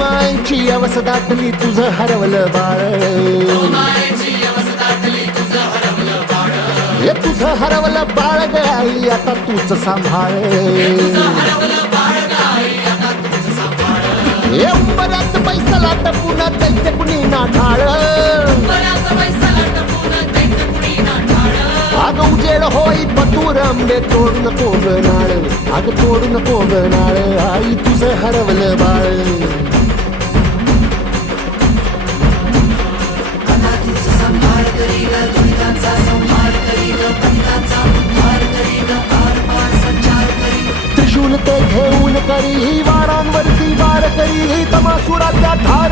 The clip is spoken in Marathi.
मायची अवस दाटली तुझं हरवलं बाळ, हे तुझं हरवलं बाळ ग आई आता तूच सांभाळ, हे उंबरात पैसा लाट पुन्हा दैत्य कुणी ना ढाळ, अग उजेड होई पतूर आंबे तोडू नको ग नाळ, अग तोडू नको ग नाळ आई तुझं हरवलं बाळ. त्रिशूल ते घेऊन करी वारांवरती वार करी तमासुराच्या धार